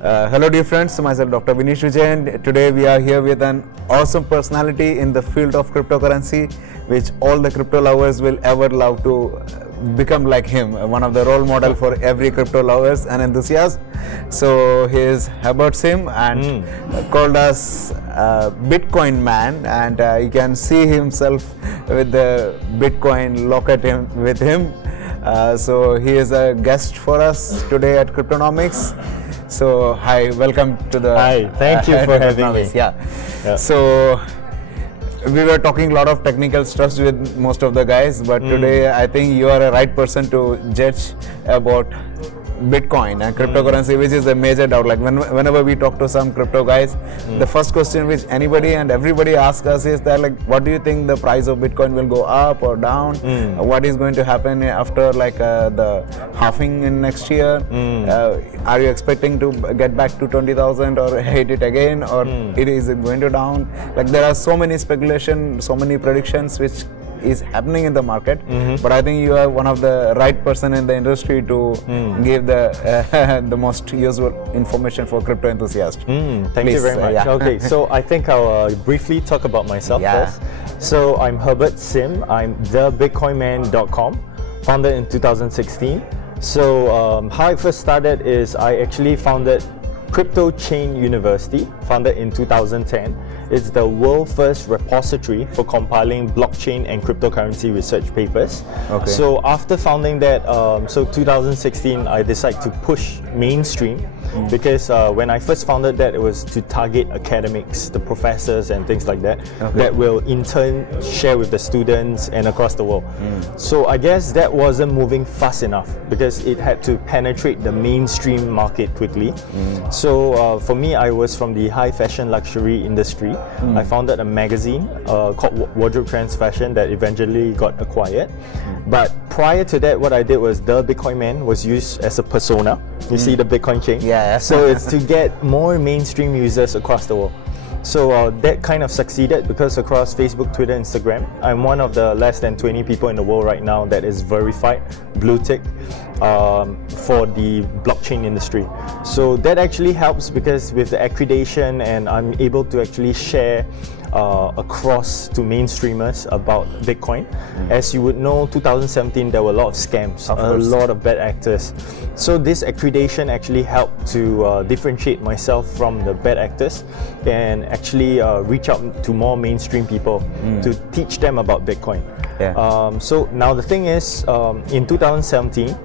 Hello dear friends, myself Dr. Vinesh Vijayan. Today we are here with an awesome personality in the field of cryptocurrency, which all the crypto lovers will ever love to become like him, one of the role model for every crypto lovers and enthusiasts. So he is Herbert Sim and called us Bitcoin man, and you can see himself with the Bitcoin locket with him. So he is a guest for us today at Cryptoknowmics. So hi, welcome to the. Hi, thank you for having me. Yeah. So we were talking a lot of technical stuff with most of the guys, but today I think you are a right person to judge about Bitcoin and cryptocurrency, which is a major doubt. Like whenever we talk to some crypto guys, the first question which anybody and everybody asks us is that, like, what do you think the price of Bitcoin will go up or down? What is going to happen after the halving in next year? Are you expecting to get back to 20,000 or hit it again, or is it going to down? Like, there are so many speculation, so many predictions which is happening in the market, but I think you are one of the right person in the industry to give the most useful information for crypto enthusiasts. Thank you very much. Okay, so I think I'll briefly talk about myself first. So I'm Herbert Sim. I'm thebitcoinman.com, founded in 2016. So how I first started is I actually founded Crypto Chain University, founded in 2010. It's the world's first repository for compiling blockchain and cryptocurrency research papers. Okay. So after founding that, so 2016, I decided to push mainstream because when I first founded that, it was to target academics, the professors and things like that, that will in turn share with the students and across the world. So I guess that wasn't moving fast enough because it had to penetrate the mainstream market quickly. So for me, I was from the high fashion luxury industry. I founded a magazine called Wardrobe Trends Fashion that eventually got acquired. But prior to that, what I did was the Bitcoin Man was used as a persona. You see the Bitcoin chain? Yeah. So it's to get more mainstream users across the world. So that kind of succeeded because across Facebook, Twitter, Instagram, I'm one of the less than 20 people in the world right now that is verified blue tick for the blockchain industry. So that actually helps because with the accreditation, and I'm able to actually share across to mainstreamers about Bitcoin. As you would know, 2017 there were a lot of scams, a lot of bad actors. So this accreditation actually helped to differentiate myself from the bad actors and actually reach out to more mainstream people to teach them about Bitcoin. So now the thing is, in 2017,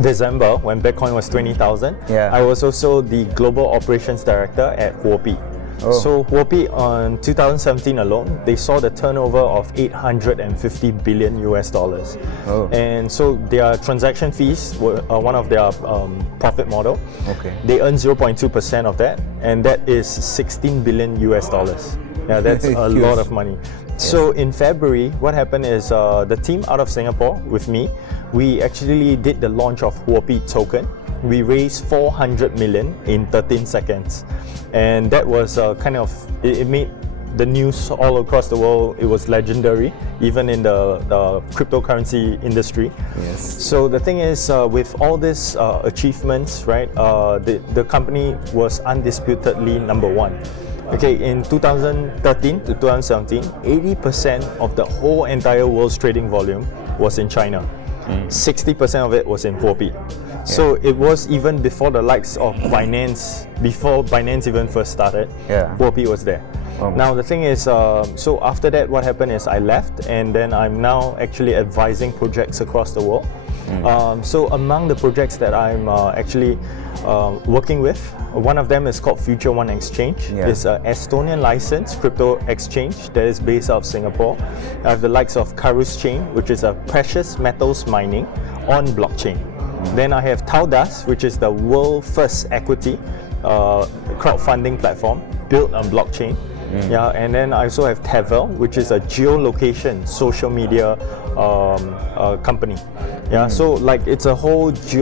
December, when Bitcoin was 20,000, I was also the global operations director at Huobi. So Huobi on 2017 alone, they saw the turnover of 850 billion US dollars. And so their transaction fees were one of their profit model. They earn 0.2% of that, and that is 16 billion US dollars. Yeah, that's a lot of money. So in February, what happened is the team out of Singapore with me, we actually did the launch of Huobi token. We raised 400 million in 13 seconds. And that was it made the news all across the world. It was legendary, even in the cryptocurrency industry. So the thing is, with all these achievements, right, the company was undisputedly number one. Okay, in 2013 to 2017, 80% of the whole entire world's trading volume was in China. 60% of it was in Huobi. So it was even before the likes of Binance, before Binance even first started, Huobi was there. Now the thing is, so after that, what happened is I left, and then I'm now actually advising projects across the world. So among the projects that I'm actually working with, one of them is called Future One Exchange. It's an Estonian licensed crypto exchange that is based out of Singapore. I have the likes of Karus Chain, which is a precious metals mining on blockchain. Then I have Taudas, which is the world's first equity crowdfunding platform built on blockchain. Yeah, and then I also have Tavel, which is a geolocation social media company. Yeah, so like it's a whole it's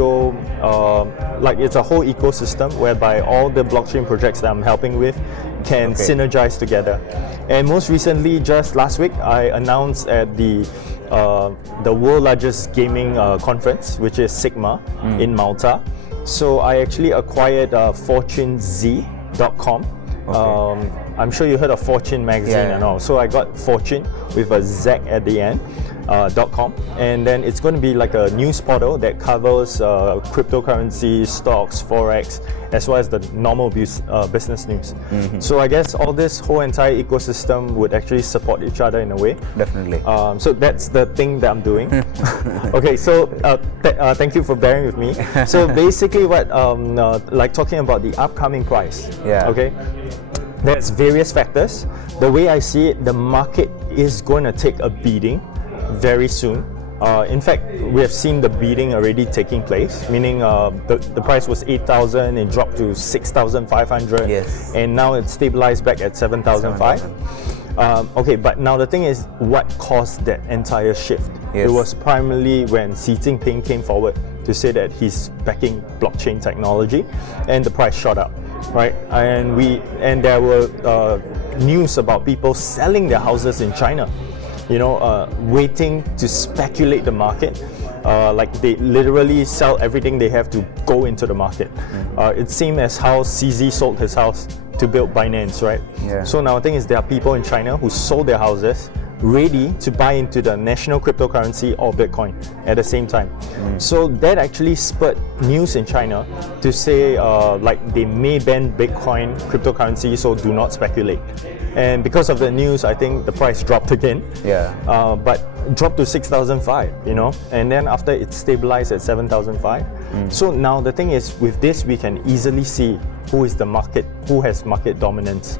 a whole ecosystem whereby all the blockchain projects that I'm helping with can synergize together. And most recently, just last week, I announced at the world largest gaming conference, which is Sigma in Malta. So I actually acquired FortuneZ.com. I'm sure you heard of Fortune magazine and all. So I got Fortune with a Z at the end. .com, and then it's going to be like a news portal that covers cryptocurrency, stocks, forex, as well as the normal business news. So I guess all this whole entire ecosystem would actually support each other in a way. Definitely. So that's the thing that I'm doing. Okay, so thank you for bearing with me. So basically, what like talking about the upcoming price. Okay. There's various factors. The way I see it, the market is going to take a beating very soon. In fact, we have seen the beating already taking place, meaning the price was 8,000, it dropped to 6,500, and now it's stabilized back at 7,500. Okay, but now the thing is, what caused that entire shift? It was primarily when Xi Jinping came forward to say that he's backing blockchain technology, and the price shot up, right? And there were news about people selling their houses in China, waiting to speculate the market. Like they literally sell everything they have to go into the market. It's same as how CZ sold his house to build Binance, right? So now the thing is, there are people in China who sold their houses ready to buy into the national cryptocurrency or Bitcoin at the same time. So that actually spurred news in China to say like they may ban Bitcoin cryptocurrency, so do not speculate. And because of the news, I think the price dropped again. But dropped to 6,500, and then after it stabilized at 7,500. So now the thing is, with this we can easily see who is the market, who has market dominance.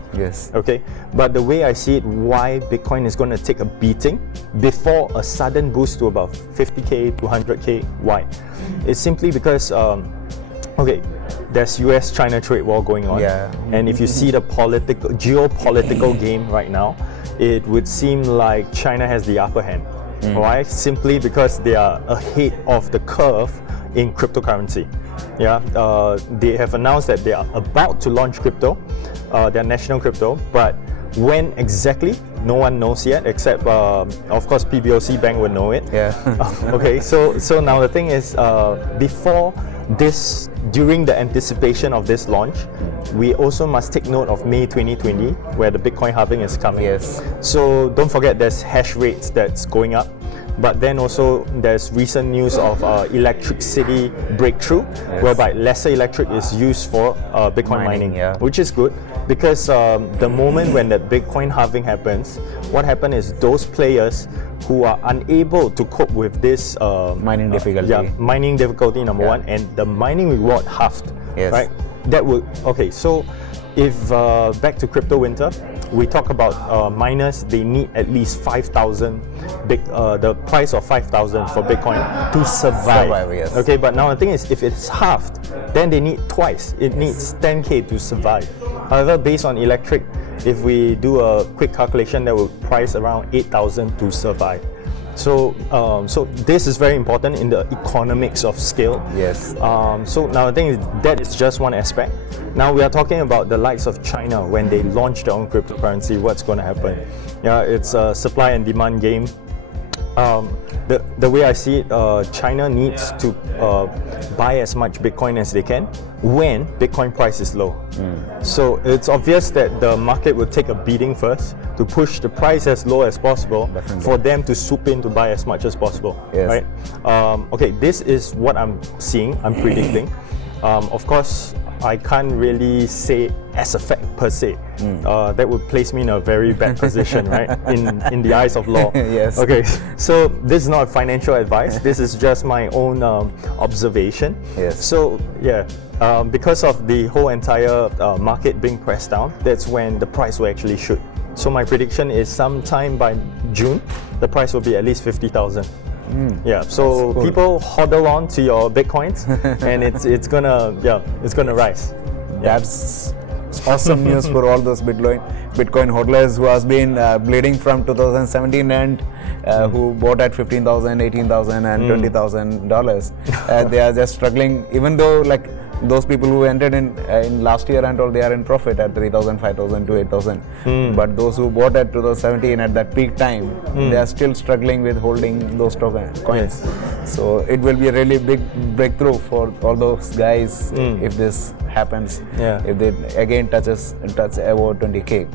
Okay, but the way I see it, why Bitcoin is going to take a beating before a sudden boost to about 50k to 100k, why? It's simply because okay, there's US-China trade war going on, and if you see the geopolitical game right now, it would seem like China has the upper hand. Why? Simply because they are ahead of the curve in cryptocurrency. They have announced that they are about to launch crypto, their national crypto, but when exactly, no one knows yet, except of course PBOC Bank would know it. Okay, so now the thing is, before this, during the anticipation of this launch, we also must take note of May 2020, where the Bitcoin halving is coming. So don't forget, there's hash rates that's going up. But then also there's recent news of electricity breakthrough, whereby lesser electric is used for Bitcoin mining, which is good, because the moment when the Bitcoin halving happens, what happens is those players who are unable to cope with this mining difficulty. Mining difficulty, number one, and the mining reward halved, right? That would, okay, so if back to crypto winter, we talk about miners, they need at least 5,000, the price of 5,000 for Bitcoin to survive. Okay, but now the thing is, if it's halved, then they need twice. It needs 10k to survive. However, based on electric, if we do a quick calculation, that will price around 8,000 to survive. So, so this is very important in the economics of scale. So now the thing is, that is just one aspect. Now we are talking about the likes of China. When they launch their own cryptocurrency, what's going to happen? It's a supply and demand game. The way I see it, China needs to buy as much Bitcoin as they can when Bitcoin price is low. So it's obvious that the market will take a beating first to push the price as low as possible for them to swoop in to buy as much as possible. Right? Okay, this is what I'm seeing, I'm predicting. Of course, I can't really say as a fact per se. That would place me in a very bad position, right? In the eyes of law. Okay, so this is not financial advice. This is just my own observation. So because of the whole entire market being pressed down, that's when the price will actually shoot. So my prediction is sometime by June, the price will be at least 50,000. So cool. People hodl on to your Bitcoins, and it's gonna rise. awesome news for all those Bitcoin hodlers who has been bleeding from 2017 and who bought at $15,000, $18,000 and $20,000. They are just struggling, even though like those people who entered in last year and all, they are in profit at 3,000, 5,000 to 8,000. But those who bought at 2017 at that peak time, they are still struggling with holding those coins. So it will be a really big breakthrough for all those guys if this happens. If they again touch about 20K.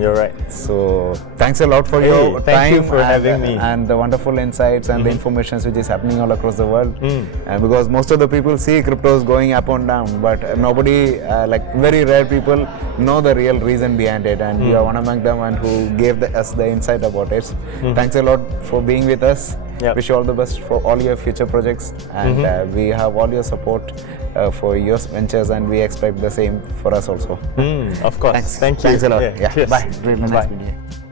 You're right. So thanks a lot for your time. Thank you for having me. And the wonderful insights and the information which is happening all across the world. And because most of the people see cryptos going up and down, but nobody, like very rare people, know the real reason behind it. And you are one among them and who gave us the insight about it. Thanks a lot for being with us. Wish you all the best for all your future projects, and we have all your support for your ventures, and we expect the same for us also. Of course. Thanks a lot. Cheers. Bye. Really nice meeting you.